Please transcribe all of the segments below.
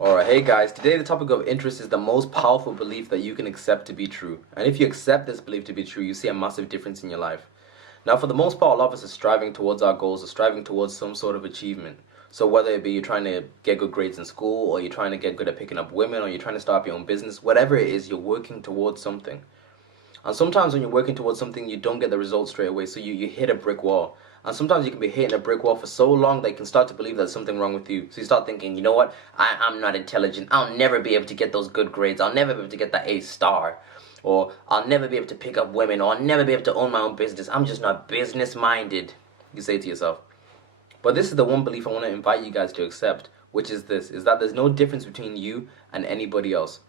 Alright, hey guys, today the topic of interest is the most powerful belief that you can accept to be true. And if you accept this belief to be true, you see a massive difference in your life. Now, for the most part, a lot of us are striving towards our goals, or striving towards some sort of achievement. So whether it be you're trying to get good grades in school, or you're trying to get good at picking up women, or you're trying to start up your own business, whatever it is, you're working towards something. And sometimes when you're working towards something, you don't get the results straight away, so you hit a brick wall. And sometimes you can be hitting a brick wall for so long that you can start to believe there's something wrong with you. So you start thinking, you know what, I'm not intelligent. I'll never be able to get those good grades. I'll never be able to get that A star. Or I'll never be able to pick up women. Or I'll never be able to own my own business. I'm just not business-minded, you say to yourself. But this is the one belief I want to invite you guys to accept, which is this, is that there's no difference between you and anybody else.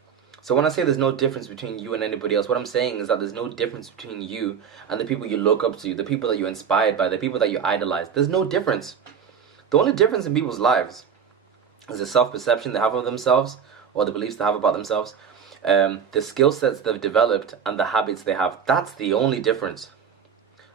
So when I say there's no difference between you and anybody else, what I'm saying is that there's no difference between you and the people you look up to, the people that you're inspired by, the people that you idolize. There's no difference. The only difference in people's lives is the self-perception they have of themselves, or the beliefs they have about themselves, the skill sets they've developed, and the habits they have. That's the only difference.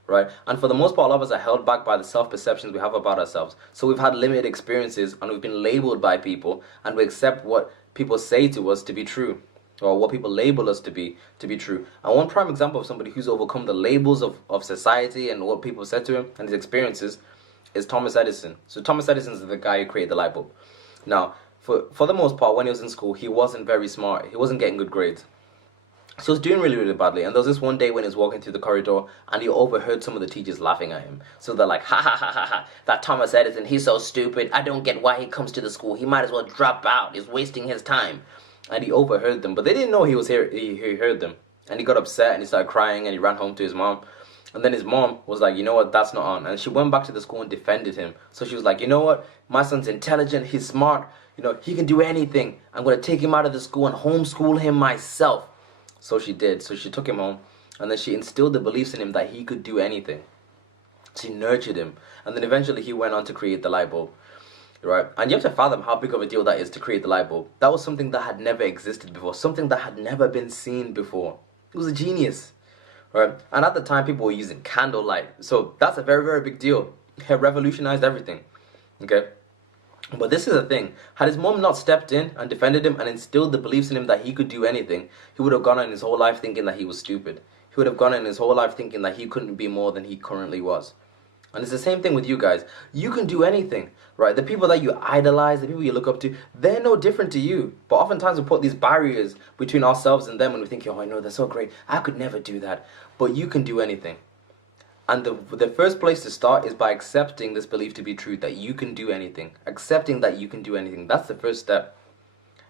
Right? And for the most part, a lot of us are held back by the self-perceptions we have about ourselves. So we've had limited experiences, and we've been labeled by people, and we accept what people say to us to be true, or what people label us to be true. And one prime example of somebody who's overcome the labels of society and what people said to him and his experiences is Thomas Edison. So Thomas Edison is the guy who created the light bulb. Now, for the most part, when he was in school, he wasn't very smart. He wasn't getting good grades. So he was doing really, really badly. And there was this one day when he was walking through the corridor and he overheard some of the teachers laughing at him. So they're like, ha ha ha ha ha, that Thomas Edison, he's so stupid. I don't get why he comes to the school. He might as well drop out. He's wasting his time. And he overheard them, but they didn't know he was here. He heard them, and he got upset and he started crying and he ran home to his mom. And then his mom was like, you know what, that's not on. And she went back to the school and defended him. So she was like, you know what, my son's intelligent, he's smart, you know, he can do anything. I'm going to take him out of the school and homeschool him myself. So she did. So she took him home, and then she instilled the beliefs in him that he could do anything. She nurtured him, and then eventually he went on to create the light bulb. Right? And you have to fathom how big of a deal that is to create the light bulb. That was something that had never existed before, something that had never been seen before. It was a genius. Right? And at the time, people were using candlelight. So that's a very, very big deal. It revolutionized everything. Okay? But this is the thing. Had his mom not stepped in and defended him and instilled the beliefs in him that he could do anything, he would have gone on his whole life thinking that he was stupid. He would have gone on his whole life thinking that he couldn't be more than he currently was. And it's the same thing with you guys. You can do anything, right? The people that you idolize, the people you look up to, they're no different to you. But oftentimes we put these barriers between ourselves and them, and we think, oh, I know, they're so great. I could never do that. But you can do anything. And the first place to start is by accepting this belief to be true, that you can do anything. Accepting that you can do anything. That's the first step.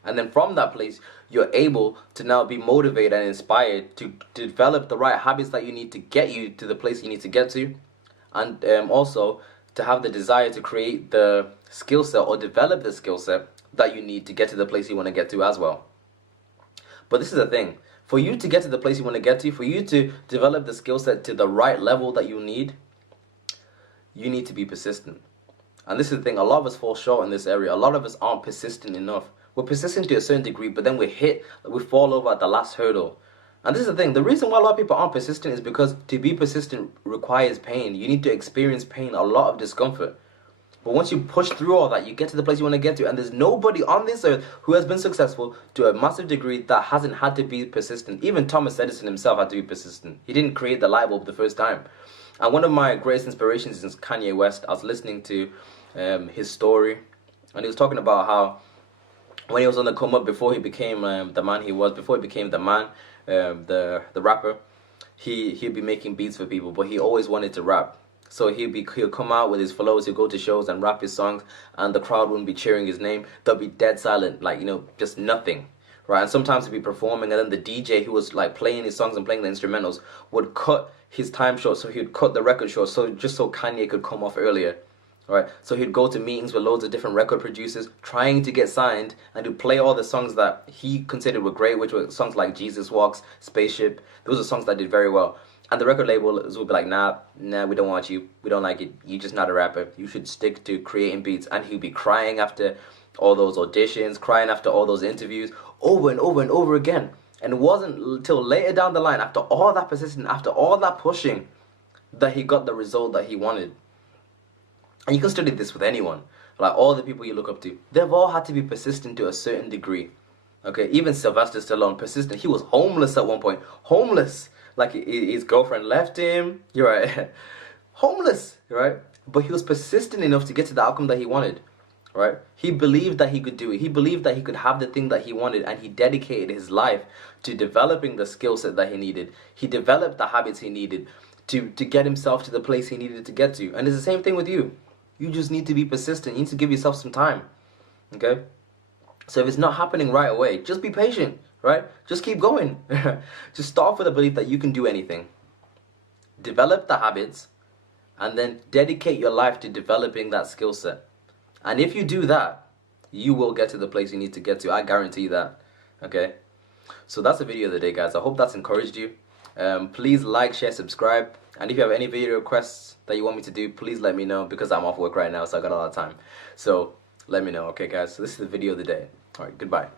And then from that place, you're able to now be motivated and inspired to develop the right habits that you need to get you to the place you need to get to. And also to have the desire to create the skill set or develop the skill set that you need to get to the place you want to get to as well. But this is the thing. For you to get to the place you want to get to, for you to develop the skill set to the right level that you need to be persistent. And this is the thing. A lot of us fall short in this area. A lot of us aren't persistent enough. We're persistent to a certain degree, but then we fall over at the last hurdle. And this is the thing, the reason why a lot of people aren't persistent is because to be persistent requires pain. You need to experience pain, a lot of discomfort. But once you push through all that, you get to the place you want to get to. And there's nobody on this earth who has been successful to a massive degree that hasn't had to be persistent. Even Thomas Edison himself had to be persistent. He didn't create the light bulb the first time. And one of my greatest inspirations is Kanye West. I was listening to his story, and he was talking about how when he was on the come up, before he became the man he was, before he became the man, the rapper, he'd be making beats for people, but he always wanted to rap. So he'll come out with his flows, he'll go to shows and rap his songs, and the crowd wouldn't be cheering his name. They'll be dead silent, like, you know, just nothing, right? And sometimes he'd be performing, and then the DJ who was like playing his songs and playing the instrumentals would cut his time short, so he'd cut the record short, so just so Kanye could come off earlier. Right, so he'd go to meetings with loads of different record producers trying to get signed, and he'd play all the songs that he considered were great, which were songs like Jesus Walks, Spaceship. Those are songs that did very well. And the record labels would be like, nah, we don't want you. We don't like it. You're just not a rapper. You should stick to creating beats. And he'd be crying after all those auditions, crying after all those interviews, over and over and over again. And it wasn't until later down the line, after all that persistence, after all that pushing, that he got the result that he wanted. And you can study this with anyone. like all the people you look up to, they've all had to be persistent to a certain degree. Okay, even Sylvester Stallone, persistent. He was homeless at one point. Homeless. Like his girlfriend left him. You're right. Homeless, right? But he was persistent enough to get to the outcome that he wanted, right? He believed that he could do it. He believed that he could have the thing that he wanted, and he dedicated his life to developing the skill set that he needed. He developed the habits he needed to get himself to the place he needed to get to. And it's the same thing with you. You just need to be persistent. You need to give yourself some time, okay? So if it's not happening right away, just be patient, right? Just keep going. Just start with the belief that you can do anything. Develop the habits, and then dedicate your life to developing that skill set. And if you do that, you will get to the place you need to get to. I guarantee that. Okay? So that's the video of the day, guys. I hope that's encouraged you. Please like, share, subscribe. And if you have any video requests that you want me to do, please let me know, because I'm off work right now, so I got a lot of time. So let me know. Okay, guys? So this is the video of the day. All right, goodbye.